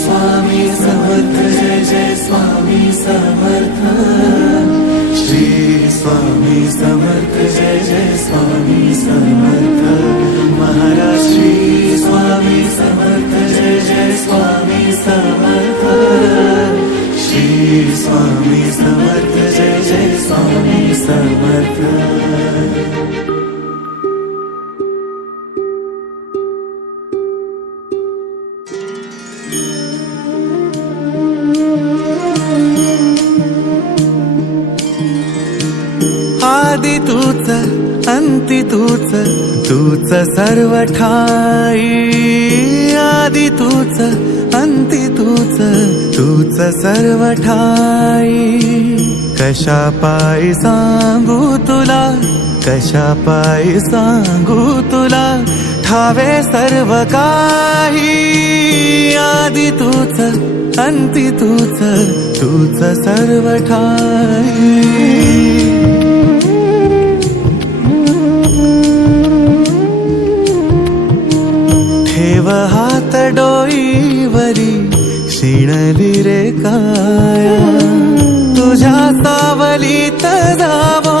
स्वामी समर्थ जय जय स्वामी समर्थ। श्री स्वामी समर्थ जय जय स्वामी समर्थ। महाराज श्री स्वामी समर्थ जय जय स्वामी समर्थ। श्री स्वामी समर्थ जय जय स्वामी समर्थ। आदि तूच अंती तूच, तूच सर्व ठाई। आदि तूच अंती तूच, तूच सर्व ठाई। कशा पायी सांगू तुला, कशा पायी सांगू तुला, ठावे सर्व काही। आदि तूच अंती तूच, तूच सर्व ठाई। ठेव हात डोईवरी, शिणली रे काया। तुझ्या सावलीत जावो,